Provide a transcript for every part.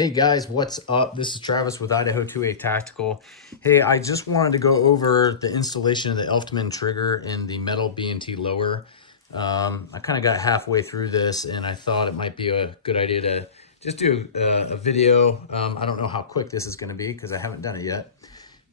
Hey guys, what's up? This is Travis with Idaho 2A Tactical. Hey, I just wanted to go over the installation of the Elftmann trigger in the metal B&T lower. I kind of got halfway through this and I thought it might be a good idea to just do a video. I don't know how quick this is going to be because I haven't done it yet.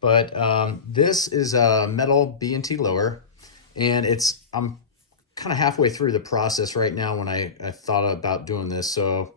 But this is a metal B&T lower, and I'm kind of halfway through the process right now when I thought about doing this. So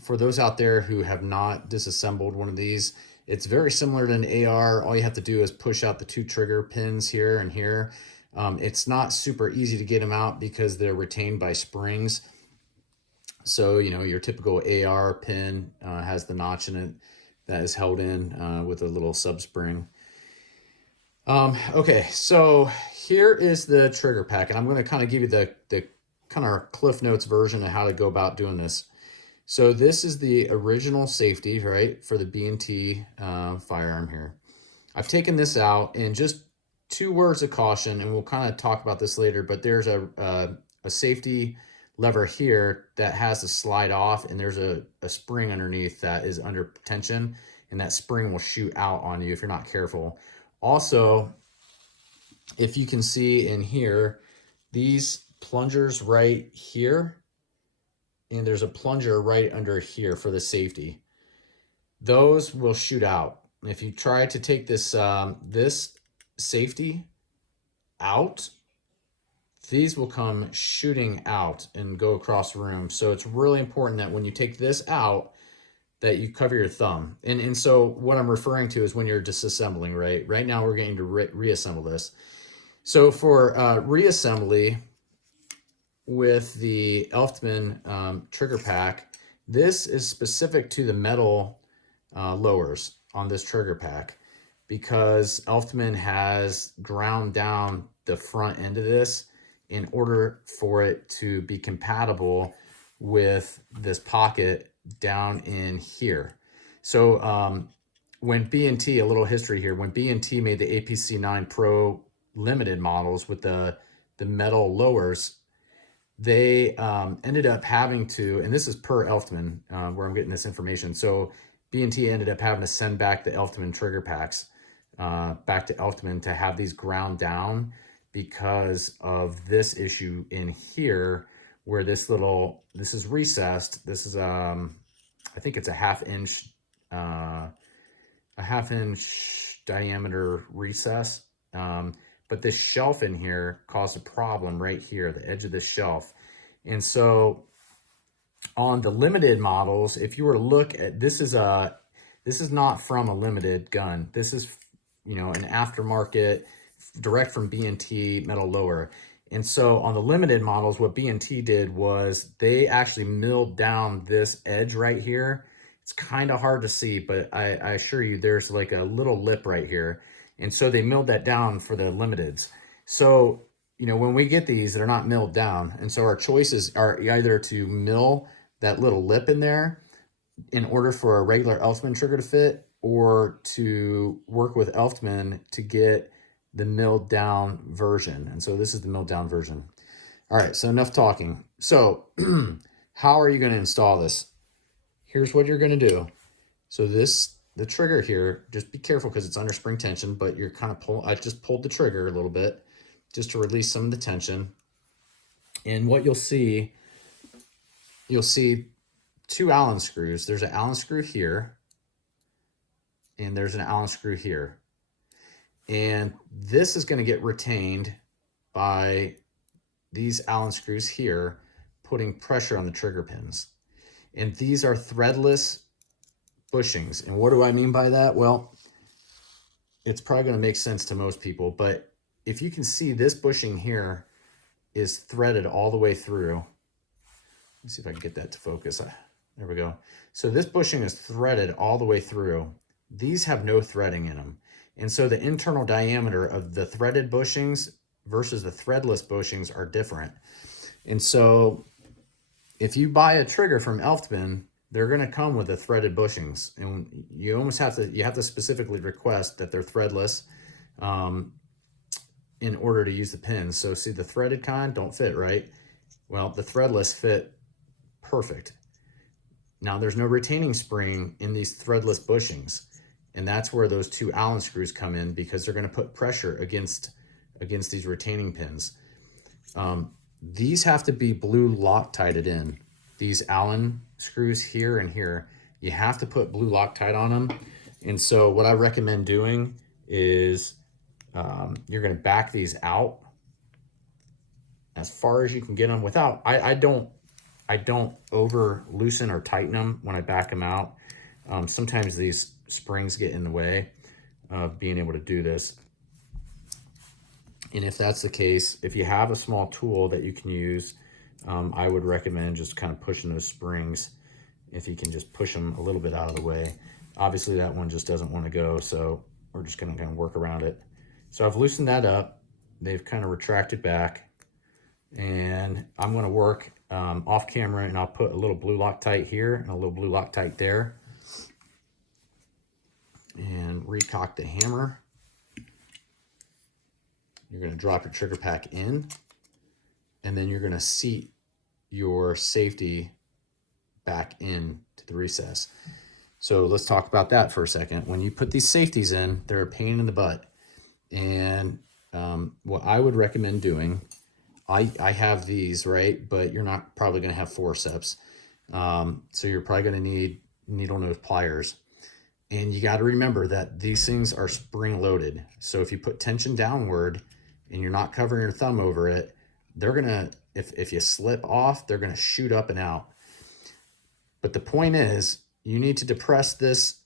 for those out there who have not disassembled one of these, it's very similar to an AR. All you have to do is push out the two trigger pins here and here. It's not super easy to get them out because they're retained by springs. So, you know, your typical AR pin has the notch in it that is held in with a little subspring. Okay, so here is the trigger pack, and I'm going to kind of give you the kind of Cliff Notes version of how to go about doing this. So this is the original safety, right, for the B&T firearm here. I've taken this out, and just two words of caution, and we'll kind of talk about this later, but there's a safety lever here that has to slide off, and there's a spring underneath that is under tension, and that spring will shoot out on you if you're not careful. Also, if you can see in here, these plungers right here, and there's a plunger right under here for the safety. Those will shoot out. If you try to take this this safety out, these will come shooting out and go across the room. So it's really important that when you take this out, that you cover your thumb. And so what I'm referring to is when you're disassembling, right? Right now we're going to reassemble this. So for reassembly with the Elftmann trigger pack, this is specific to the metal lowers on this trigger pack because Elftmann has ground down the front end of this in order for it to be compatible with this pocket down in here. So when B&T, a little history here, when B&T made the APC9 Pro limited models with the metal lowers, they ended up having to, and this is per Elftmann where I'm getting this information. So B&T ended up having to send back the Elftmann trigger packs back to Elftmann to have these ground down because of this issue in here where this is recessed. This is, I think it's a half inch diameter recess. But this shelf in here caused a problem right here, the edge of the shelf. And so on the limited models, if you were to look at, this is not from a limited gun. This is, you know, an aftermarket direct from B&T metal lower. And so on the limited models, what B&T did was they actually milled down this edge right here. It's kind of hard to see, but I assure you there's like a little lip right here. And so they milled that down for the limiteds. So, you know, when we get these, they're not milled down. And so our choices are either to mill that little lip in there in order for a regular Elftmann trigger to fit, or to work with Elftmann to get the milled down version. And so this is the milled down version. All right, so enough talking. So how are you going to install this? Here's what you're going to do. So the trigger here, just be careful because it's under spring tension, but you're kind of I just pulled the trigger a little bit just to release some of the tension. And what you'll see two Allen screws. There's an Allen screw here, and there's an Allen screw here. And this is going to get retained by these Allen screws here, putting pressure on the trigger pins. And these are threadless bushings. And what do I mean by that? Well, it's probably going to make sense to most people, but if you can see, this bushing here is threaded all the way through. Let's see if I can get that to focus. There we go. So this bushing is threaded all the way through. These have no threading in them. And so the internal diameter of the threaded bushings versus the threadless bushings are different. And so if you buy a trigger from Elftmann, they're going to come with the threaded bushings, and you almost have to specifically request that they're threadless in order to use the pins. So see, the threaded kind don't fit, right? Well, the threadless fit perfect. Now there's no retaining spring in these threadless bushings. And that's where those 2 Allen screws come in, because they're going to put pressure against these retaining pins. These have to be blue Loctited in. These Allen screws here and here, you have to put blue Loctite on them. And so what I recommend doing is you're going to back these out as far as you can get them without, I don't over loosen or tighten them when I back them out. Sometimes these springs get in the way of being able to do this. And if that's the case, if you have a small tool that you can use, I would recommend just kind of pushing those springs. If you can just push them a little bit out of the way. Obviously that one just doesn't want to go, so we're just going to kind of work around it. So I've loosened that up. They've kind of retracted back, and I'm going to work off camera, and I'll put a little blue Loctite here and a little blue Loctite there, and recock the hammer. You're going to drop your trigger pack in, and then you're going to seat your safety back in to the recess. So let's talk about that for a second. When you put these safeties in, they're a pain in the butt. And what I would recommend doing, I have these, right? But you're not probably going to have forceps. So you're probably going to need needle nose pliers. And you got to remember that these things are spring loaded. So if you put tension downward and you're not covering your thumb over it, they're going to, if you slip off, they're going to shoot up and out. But the point is, you need to depress this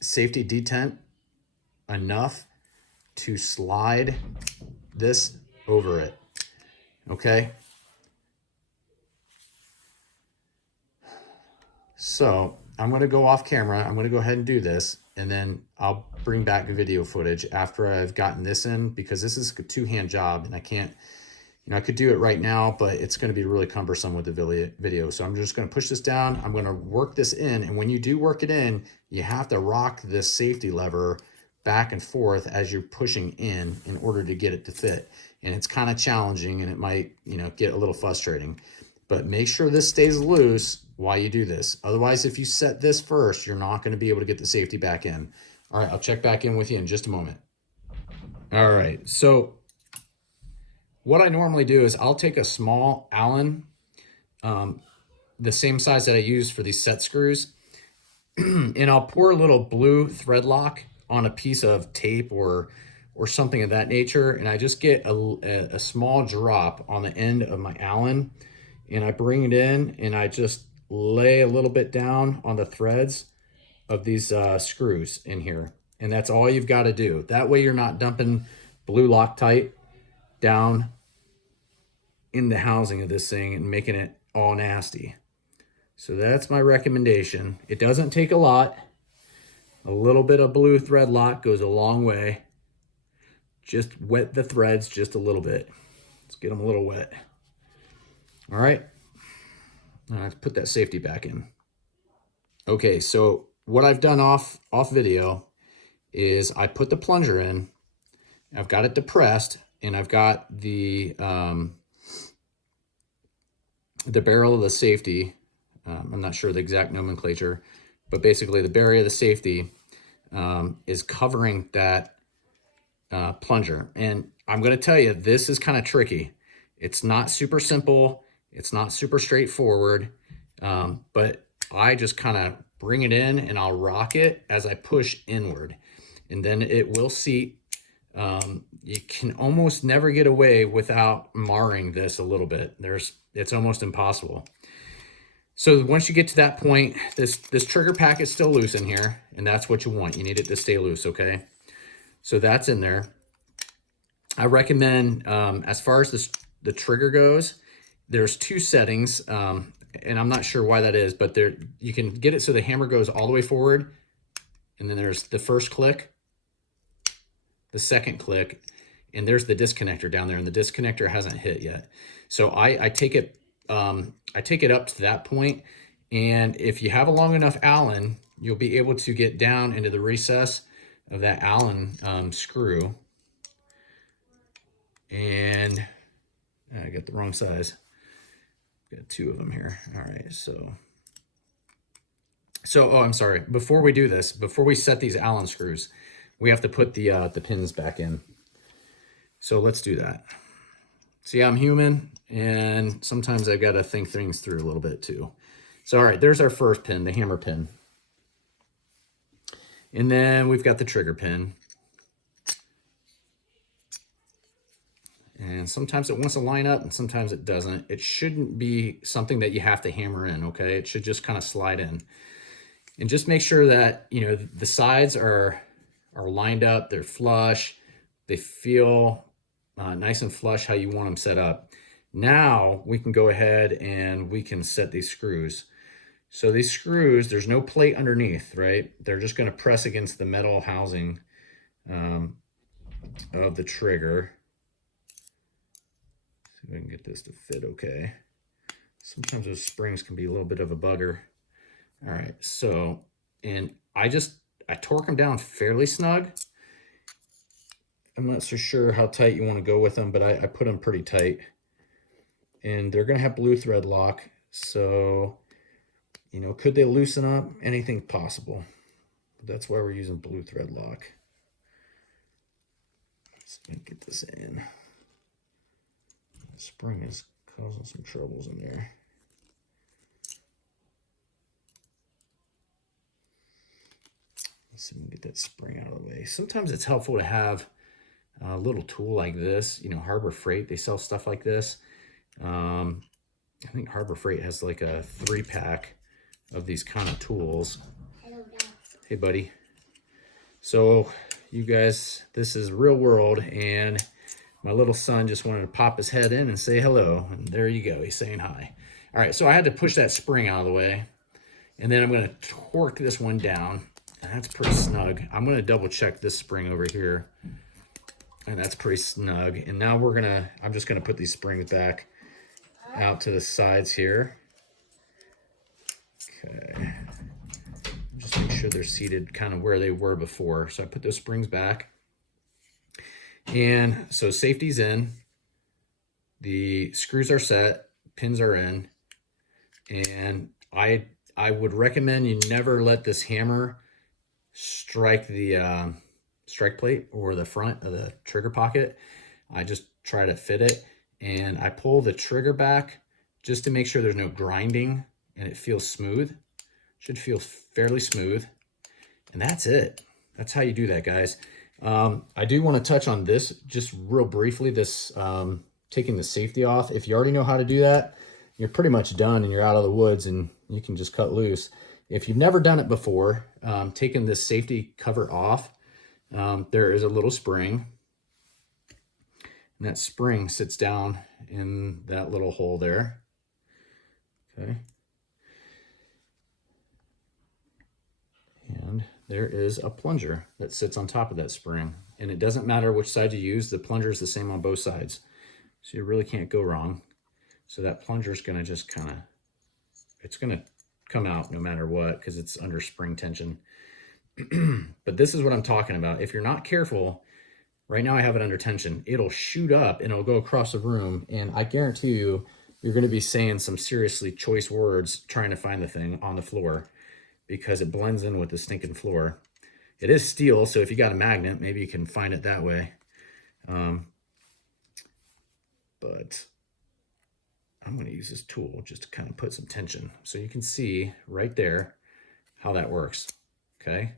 safety detent enough to slide this over it, okay? So I'm going to go off camera. I'm going to go ahead and do this, and then I'll bring back the video footage after I've gotten this in, because this is a 2-hand job, and I can't, I could do it right now, but it's going to be really cumbersome with the video. So I'm just going to push this down. I'm going to work this in. And when you do work it in, you have to rock this safety lever back and forth as you're pushing in order to get it to fit. And it's kind of challenging, and it might, get a little frustrating. But make sure this stays loose while you do this. Otherwise, if you set this first, you're not going to be able to get the safety back in. All right, I'll check back in with you in just a moment. All right, so what I normally do is I'll take a small Allen, the same size that I use for these set screws, and I'll pour a little blue thread lock on a piece of tape or something of that nature, and I just get a small drop on the end of my Allen, and I bring it in, and I just lay a little bit down on the threads of these screws in here, and that's all you've got to do. That way you're not dumping blue Loctite down in the housing of this thing and making it all nasty. So that's my recommendation. It doesn't take a lot. A little bit of blue thread lock goes a long way. Just wet the threads just a little bit. Let's get them a little wet. All right. Let's put that safety back in. Okay, so what I've done off video is I put the plunger in. I've got it depressed, and I've got the barrel of the safety. I'm not sure the exact nomenclature, but basically the barrel of the safety is covering that plunger. And I'm going to tell you, this is kind of tricky. It's not super simple. It's not super straightforward, but I just kind of bring it in and I'll rock it as I push inward, and then it will seat. You can almost never get away without marring this a little bit. It's almost impossible. So once you get to that point, this trigger pack is still loose in here, and that's what you want. You need it to stay loose, okay? So that's in there. I recommend, as far as the trigger goes, there's 2 settings, and I'm not sure why that is, but you can get it so the hammer goes all the way forward, and then there's the first click, the second click, and there's the disconnector down there, and the disconnector hasn't hit yet. So I take it up to that point, and if you have a long enough Allen, you'll be able to get down into the recess of that Allen screw. And I got the wrong size. Got two of them here. All right, so oh, I'm sorry. Before we do this, before we set these Allen screws, we have to put the pins back in. So let's do that. See, I'm human, and sometimes I've got to think things through a little bit too. So, all right, there's our first pin, the hammer pin. And then we've got the trigger pin. And sometimes it wants to line up and sometimes it doesn't. It shouldn't be something that you have to hammer in, okay? It should just kind of slide in. And just make sure that, you know, the sides are lined up, they're flush, they feel nice and flush how you want them set up. Now we can go ahead and we can set these screws. So these screws, there's no plate underneath, right? They're just going to press against the metal housing of the trigger. See if I can get this to fit okay. Sometimes those springs can be a little bit of a bugger. All right, so, and I torque them down fairly snug. I'm not so sure how tight you want to go with them, but I put them pretty tight. And they're going to have blue thread lock, so, you know, could they loosen up? Anything possible. But that's why we're using blue thread lock. Let's get this in. The spring is causing some troubles in there. Let's see if we can get that spring out of the way. Sometimes it's helpful to have a little tool like this. You know, Harbor Freight, they sell stuff like this. I think Harbor Freight has like a 3-pack of these kind of tools. Hey, buddy. So, you guys, this is real world, and my little son just wanted to pop his head in and say hello. And there you go, he's saying hi. All right, so I had to push that spring out of the way. And then I'm going to torque this one down. And that's pretty snug. I'm going to double check this spring over here. And that's pretty snug. And now I'm just going to put these springs back out to the sides here. Okay. Just make sure they're seated kind of where they were before. So I put those springs back. And so safety's in. The screws are set. Pins are in. And I would recommend you never let this hammer strike the strike plate or the front of the trigger pocket. I just try to fit it, and I pull the trigger back just to make sure there's no grinding and it feels smooth. Should feel fairly smooth, and that's it. That's how you do that, guys. I do want to touch on this just real briefly, this taking the safety off. If you already know how to do that, you're pretty much done and you're out of the woods and you can just cut loose. If you've never done it before, taking this safety cover off, there is a little spring. And that spring sits down in that little hole there. Okay. And there is a plunger that sits on top of that spring. And it doesn't matter which side you use, the plunger is the same on both sides. So you really can't go wrong. So that plunger is going to just kind of, it's going to come out no matter what because it's under spring tension. But this is what I'm talking about. If you're not careful, right now I have it under tension, it'll shoot up and it'll go across the room, and I guarantee you, you're going to be saying some seriously choice words trying to find the thing on the floor because it blends in with the stinking floor. It is steel, so if you got a magnet, maybe you can find it that way. But I'm going to use this tool just to kind of put some tension. So you can see right there how that works. Okay,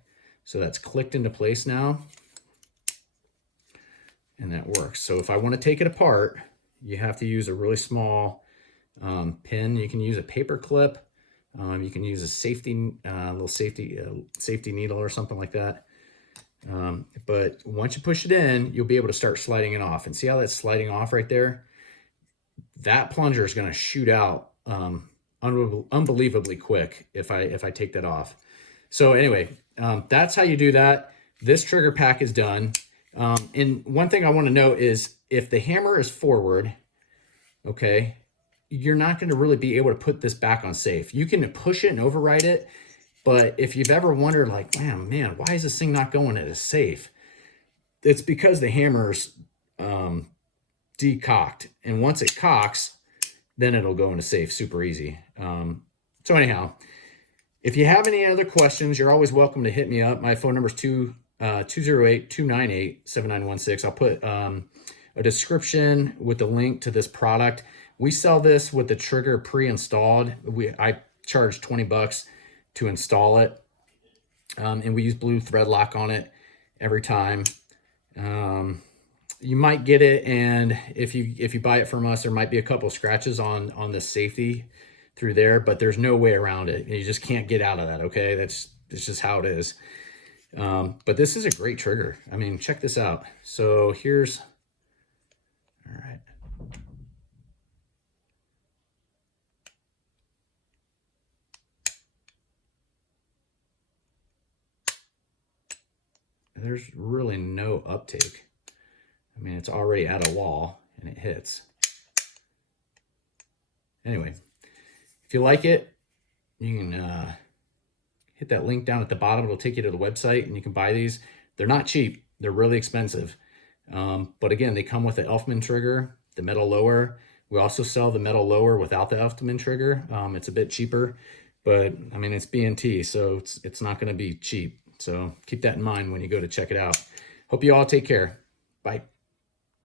so that's clicked into place now. And that works. So if I want to take it apart, you have to use a really small pin. You can use a paper clip. You can use a safety, little safety needle or something like that. But once you push it in, you'll be able to start sliding it off. And see how that's sliding off right there? That plunger is going to shoot out unbelievably quick if I take that off. So anyway, that's how you do that. This trigger pack is done. And one thing I want to note is if the hammer is forward, okay, you're not going to really be able to put this back on safe. You can push it and override it, but if you've ever wondered like, man, why is this thing not going at a safe? It's because the hammer's decocked, and once it cocks, then it'll go into safe super easy. So anyhow, if you have any other questions, you're always welcome to hit me up. My phone number is 208-298-7916. I'll put a description with the link to this product. We sell this with the trigger pre-installed. I charge $20 to install it. And we use blue thread lock on it every time. You might get it, and if you buy it from us, there might be a couple scratches on the safety through there, but there's no way around it. You just can't get out of that. Okay, that's just how it is. But this is a great trigger. I mean, check this out. So here's, all right. There's really no uptake. I mean, it's already at a wall and it hits. Anyway, if you like it, you can hit that link down at the bottom. It'll take you to the website and you can buy these. They're not cheap. They're really expensive. But again, they come with the Elfman trigger, the metal lower. We also sell the metal lower without the Elftmann trigger. It's a bit cheaper, but I mean, it's B&T, so it's not going to be cheap. So keep that in mind when you go to check it out. Hope you all take care. Bye.